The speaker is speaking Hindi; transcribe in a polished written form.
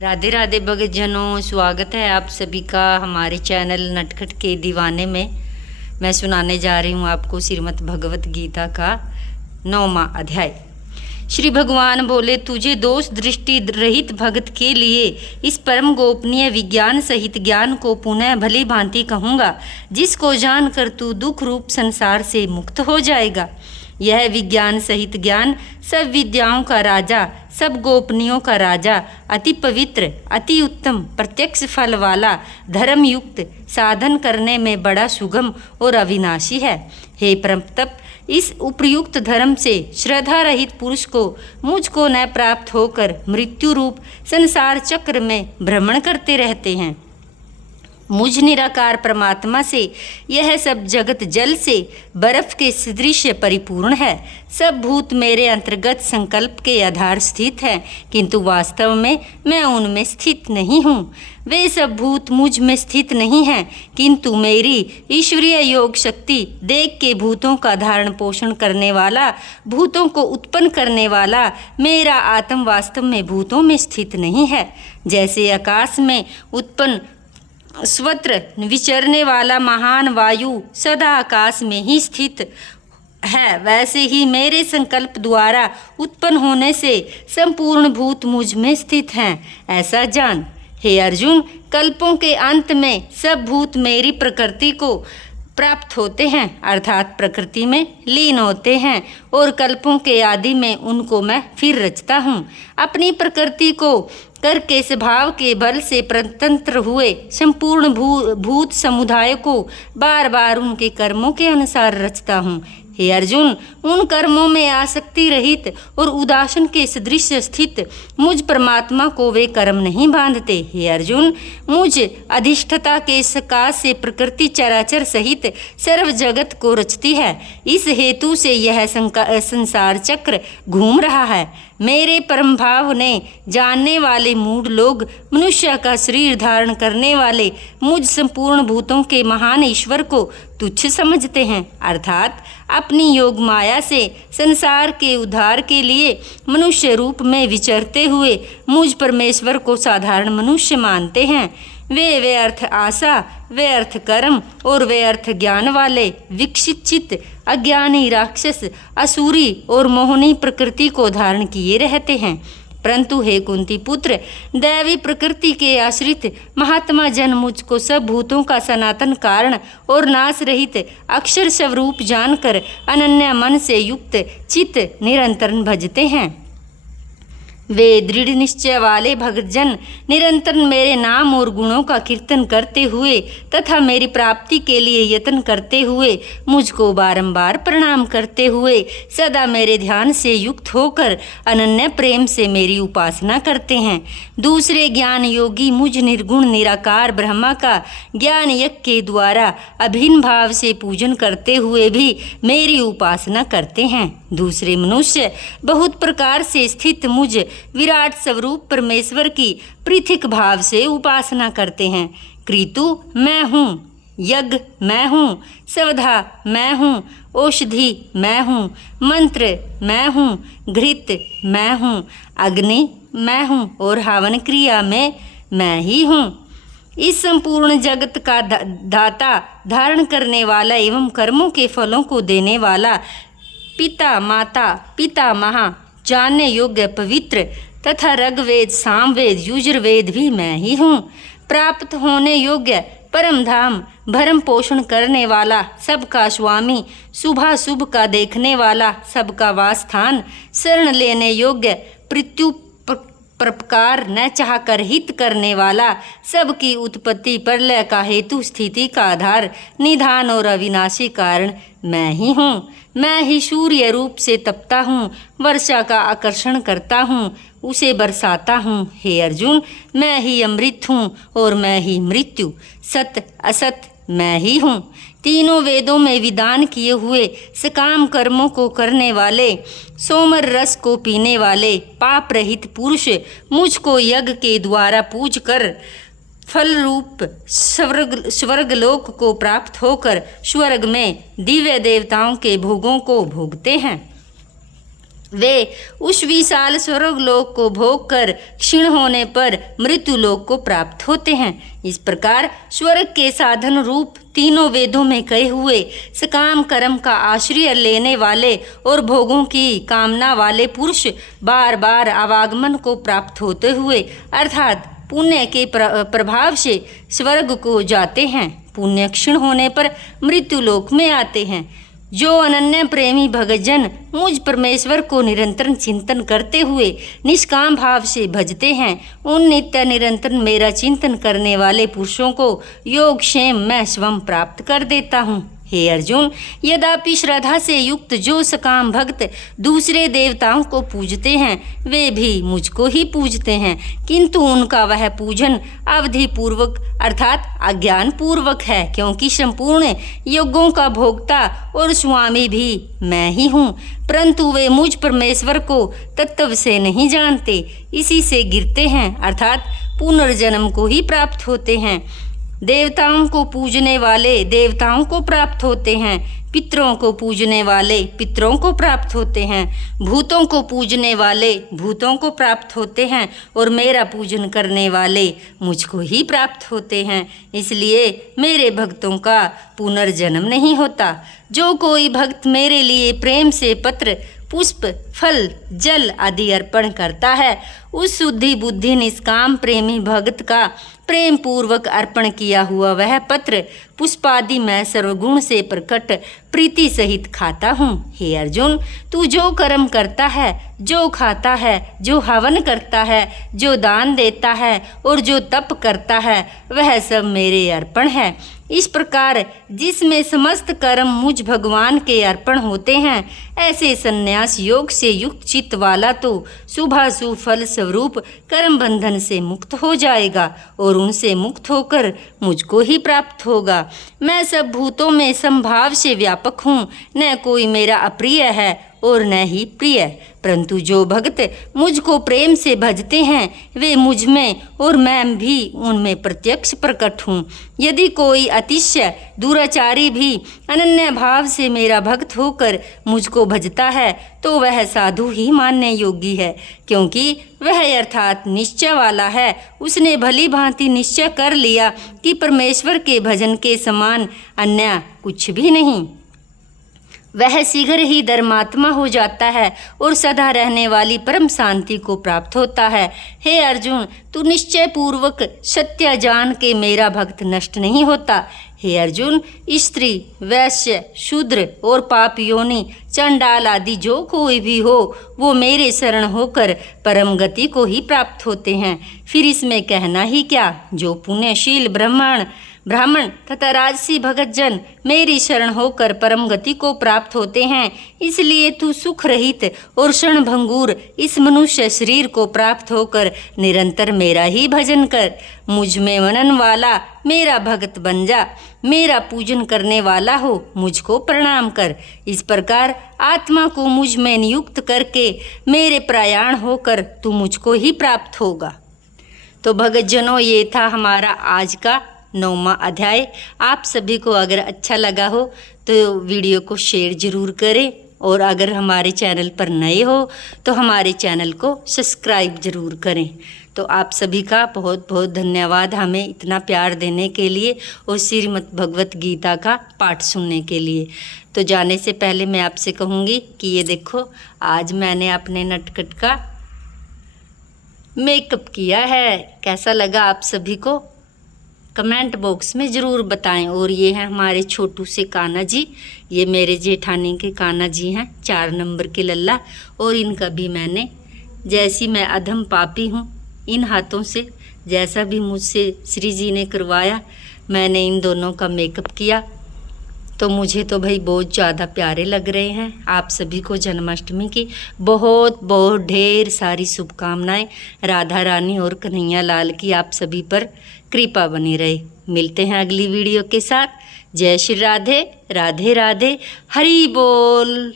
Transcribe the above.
राधे राधे भक्तजनों, स्वागत है आप सभी का हमारे चैनल नटखट के दीवाने में। मैं सुनाने जा रही हूँ आपको श्रीमद् भगवत गीता का 9वां अध्याय। श्री भगवान बोले, तुझे दोष दृष्टि रहित भक्त के लिए इस परम गोपनीय विज्ञान सहित ज्ञान को पुनः भली भांति कहूँगा, जिसको जानकर तू दुख रूप संसार से मुक्त हो जाएगा। यह विज्ञान सहित ज्ञान सब विद्याओं का राजा, सब गोपनीयों का राजा, अति पवित्र, अति उत्तम, प्रत्यक्ष फल वाला, धर्मयुक्त, साधन करने में बड़ा सुगम और अविनाशी है। हे परमतप, इस उपयुक्त धर्म से श्रद्धा रहित पुरुष को मुझको न प्राप्त होकर मृत्यु रूप संसार चक्र में भ्रमण करते रहते हैं। मुझ निराकार परमात्मा से यह सब जगत जल से बर्फ के सदृश परिपूर्ण है। सब भूत मेरे अंतर्गत संकल्प के आधार स्थित हैं, किंतु वास्तव में मैं उनमें स्थित नहीं हूँ। वे सब भूत मुझ में स्थित नहीं हैं, किंतु मेरी ईश्वरीय योग शक्ति देख के भूतों का धारण पोषण करने वाला, भूतों को उत्पन्न करने वाला मेरा आत्म वास्तव में भूतों में स्थित नहीं है। जैसे आकाश में उत्पन्न स्वत्र विचरने वाला महान वायु सदा आकाश में ही स्थित है, वैसे ही मेरे संकल्प द्वारा उत्पन्न होने से संपूर्ण भूत मुझ में स्थित हैं। ऐसा जान। हे अर्जुन, कल्पों के अंत में सब भूत मेरी प्रकृति को प्राप्त होते हैं, अर्थात प्रकृति में लीन होते हैं, और कल्पों के आदि में उनको मैं फिर रचता हूँ। अपनी प्रकृति को करके स्वभाव के बल से प्रतंत्र हुए संपूर्ण भूत समुदाय को बार बार उनके कर्मों के अनुसार रचता हूँ। हे अर्जुन, उन कर्मों में आसक्ति रहित और उदासन के सदृश स्थित मुझ परमात्मा को वे कर्म नहीं बांधते। हे अर्जुन, मुझ अधिष्ठता के सकाश से प्रकृति चराचर सहित सर्व जगत को रचती है। इस हेतु से यह संसार चक्र घूम रहा है। मेरे परम भाव ने जानने वाले मूढ़ लोग मनुष्य का शरीर धारण करने वाले मुझ संपूर्ण भूतों के महान ईश्वर को तुच्छ समझते हैं, अर्थात अपनी योग माया से संसार के उद्धार के लिए मनुष्य रूप में विचरते हुए मुझ परमेश्वर को साधारण मनुष्य मानते हैं। वे व्यर्थ आशा, व्यर्थ कर्म और व्यर्थ ज्ञान वाले विकसित चित्त अज्ञानी राक्षस, असुरी और मोहनी प्रकृति को धारण किए रहते हैं। परंतु हे कुंती पुत्र, दैवी प्रकृति के आश्रित महात्मा जन मुझको सब भूतों का सनातन कारण और नाश रहित अक्षर स्वरूप जानकर अनन्य मन से युक्त चित्त निरंतर भजते हैं। वे दृढ़ निश्चय वाले भक्तजन निरंतर मेरे नाम और गुणों का कीर्तन करते हुए तथा मेरी प्राप्ति के लिए यत्न करते हुए मुझको बारंबार प्रणाम करते हुए सदा मेरे ध्यान से युक्त होकर अनन्य प्रेम से मेरी उपासना करते हैं। दूसरे ज्ञान योगी मुझ निर्गुण निराकार ब्रह्मा का ज्ञान यज्ञ के द्वारा अभिन्न भाव से पूजन करते हुए भी मेरी उपासना करते हैं। दूसरे मनुष्य बहुत प्रकार से स्थित मुझ विराट स्वरूप परमेश्वर की पृथक भाव से उपासना करते हैं। कृतु मैं हूँ, यज्ञ मैं हूँ, स्वधा मैं हूँ, औषधि मैं हूँ, मंत्र मैं हूँ, घृत मैं हूँ, अग्नि मैं हूँ और हवन क्रिया में मैं ही हूँ। इस संपूर्ण जगत का दाता, धारण करने वाला एवं कर्मों के फलों को देने वाला, पिता माता पितामह, जानने योग्य पवित्र तथा ऋग्वेद सामवेद युजुर्वेद भी मैं ही हूँ। प्राप्त होने योग्य परम धाम, भरण पोषण करने वाला, सबका स्वामी, शुभाशुभ का देखने वाला, सबका वास स्थान, शरण लेने योग्य, मृत्यु प्रकार न चाहकर हित करने वाला, सबकी उत्पत्ति प्रलय का हेतु, स्थिति का आधार, निधान और अविनाशी कारण मैं ही हूँ। मैं ही सूर्य रूप से तपता हूँ, वर्षा का आकर्षण करता हूँ, उसे बरसाता हूँ। हे अर्जुन, मैं ही अमृत हूँ और मैं ही मृत्यु, सत असत मैं ही हूँ। तीनों वेदों में विधान किए हुए सकाम कर्मों को करने वाले, सोमर रस को पीने वाले, पाप रहित पुरुष मुझको यज्ञ के द्वारा पूज कर फल रूप स्वर्गलोक को प्राप्त होकर स्वर्ग में दिव्य देवताओं के भोगों को भोगते हैं। वे उस विशाल स्वर्ग लोक को भोग कर क्षीण होने पर मृत्यु लोक को प्राप्त होते हैं। इस प्रकार स्वर्ग के साधन रूप तीनों वेदों में कहे हुए सकाम कर्म का आश्रय लेने वाले और भोगों की कामना वाले पुरुष बार बार आवागमन को प्राप्त होते हुए अर्थात पुण्य के प्रभाव से स्वर्ग को जाते हैं। पुण्य क्षीण होने पर मृत्यु लोक में आते हैं। जो अनन्य प्रेमी भगतजन मुझ परमेश्वर को निरंतर चिंतन करते हुए निष्काम भाव से भजते हैं, उन नित्य निरंतर मेरा चिंतन करने वाले पुरुषों को योग क्षेम मैं स्वयं प्राप्त कर देता हूँ। हे अर्जुन, यद्यपि श्रद्धा से युक्त जो सकाम भक्त दूसरे देवताओं को पूजते हैं वे भी मुझको ही पूजते हैं, किंतु उनका वह पूजन अवधि पूर्वक अर्थात अज्ञान पूर्वक है, क्योंकि संपूर्ण योगों का भोक्ता और स्वामी भी मैं ही हूँ। परंतु वे मुझ परमेश्वर को तत्व से नहीं जानते, इसी से गिरते हैं अर्थात पुनर्जन्म को ही प्राप्त होते हैं। देवताओं को पूजने वाले देवताओं को प्राप्त होते हैं, पितरों को पूजने वाले पितरों को प्राप्त होते हैं, भूतों को पूजने वाले भूतों को प्राप्त होते हैं और मेरा पूजन करने वाले मुझको ही प्राप्त होते हैं। इसलिए मेरे भक्तों का पुनर्जन्म नहीं होता। जो कोई भक्त मेरे लिए प्रेम से पत्र पुष्प फल जल आदि अर्पण करता है, उस शुद्धि बुद्धि निष्काम प्रेमी भक्त का प्रेम पूर्वक अर्पण किया हुआ वह पत्र पुष्पादि मैं सर्वगुण से प्रकट प्रीति सहित खाता हूँ। हे अर्जुन, तू जो कर्म करता है, जो खाता है, जो हवन करता है, जो दान देता है और जो तप करता है वह सब मेरे अर्पण है। इस प्रकार जिसमें समस्त कर्म मुझ भगवान के अर्पण होते हैं, ऐसे संन्यास योग से युक्त चित्त वाला तो शुभाशुभ फल स्वरूप कर्म बंधन से मुक्त हो जाएगा और उनसे मुक्त होकर मुझको ही प्राप्त होगा। मैं सब भूतों में समभाव से व्यापक हूँ, न कोई मेरा अप्रिय है और न ही प्रिय। परंतु जो भक्त मुझको प्रेम से भजते हैं वे मुझ में और मैं भी उनमें प्रत्यक्ष प्रकट हूँ। यदि कोई अतिशय दुराचारी भी अनन्य भाव से मेरा भक्त होकर मुझको भजता है तो वह साधु ही मानने योग्य है, क्योंकि वह अर्थात निश्चय वाला है। उसने भली भांति निश्चय कर लिया कि परमेश्वर के भजन के समान अन्य कुछ भी नहीं। वह शीघ्र ही धर्मात्मा हो जाता है और सदा रहने वाली परम शांति को प्राप्त होता है। हे अर्जुन, तू निश्चय पूर्वक सत्य जान के मेरा भक्त नष्ट नहीं होता। हे अर्जुन, स्त्री वैश्य शूद्र और पाप योनि चंडाल आदि जो कोई भी हो वो मेरे शरण होकर परम गति को ही प्राप्त होते हैं। फिर इसमें कहना ही क्या। जो पुण्यशील ब्राह्मण तथा राजसी भगतजन मेरी शरण होकर परम गति को प्राप्त होते हैं, इसलिए तू सुख रहित और क्षण भंगुर इस मनुष्य शरीर को प्राप्त होकर निरंतर मेरा ही भजन कर। मुझ में मनन वाला मेरा भक्त बन जा, मेरा पूजन करने वाला हो मुझको प्रणाम कर। इस प्रकार आत्मा को मुझ में नियुक्त करके मेरे प्रयाण होकर तू मुझको ही प्राप्त होगा। तो भगतजनों, ये था हमारा आज का 9वां अध्याय। आप सभी को अगर अच्छा लगा हो तो वीडियो को शेयर ज़रूर करें और अगर हमारे चैनल पर नए हो तो हमारे चैनल को सब्सक्राइब ज़रूर करें। तो आप सभी का बहुत बहुत धन्यवाद हमें इतना प्यार देने के लिए और श्रीमद् भगवत गीता का पाठ सुनने के लिए। तो जाने से पहले मैं आपसे कहूँगी कि ये देखो, आज मैंने अपने नटखट का मेकअप किया है। कैसा लगा आप सभी को कमेंट बॉक्स में ज़रूर बताएं। और ये हैं हमारे छोटू से कान्हा जी, ये मेरे जेठानी के कान्हा जी हैं, 4 नंबर के लल्ला। और इनका भी मैंने, जैसी मैं अधम पापी हूँ, इन हाथों से जैसा भी मुझसे श्री जी ने करवाया मैंने इन दोनों का मेकअप किया। तो मुझे तो भाई बहुत ज़्यादा प्यारे लग रहे हैं। आप सभी को जन्माष्टमी की बहुत बहुत ढेर सारी शुभकामनाएं। राधा रानी और कन्हैया लाल की आप सभी पर कृपा बनी रहे। मिलते हैं अगली वीडियो के साथ। जय श्री राधे, राधे राधे, हरि बोल।